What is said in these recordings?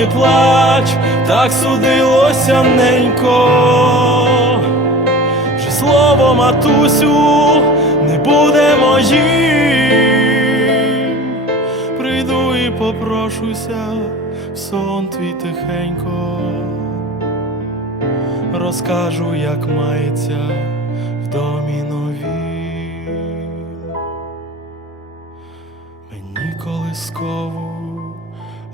не плач, так судилося ненько, Вже слово матусю не буде моїм, прийду і попрошуся в сон твій тихенько, розкажу, як мається в домі нові, мені колискову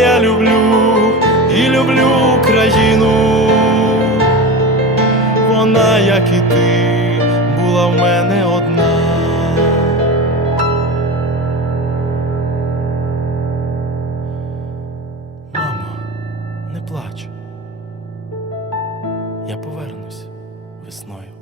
я люблю і люблю Україну, вона, як і ти, була в мене одна. Мамо, не плач, я повернусь весною.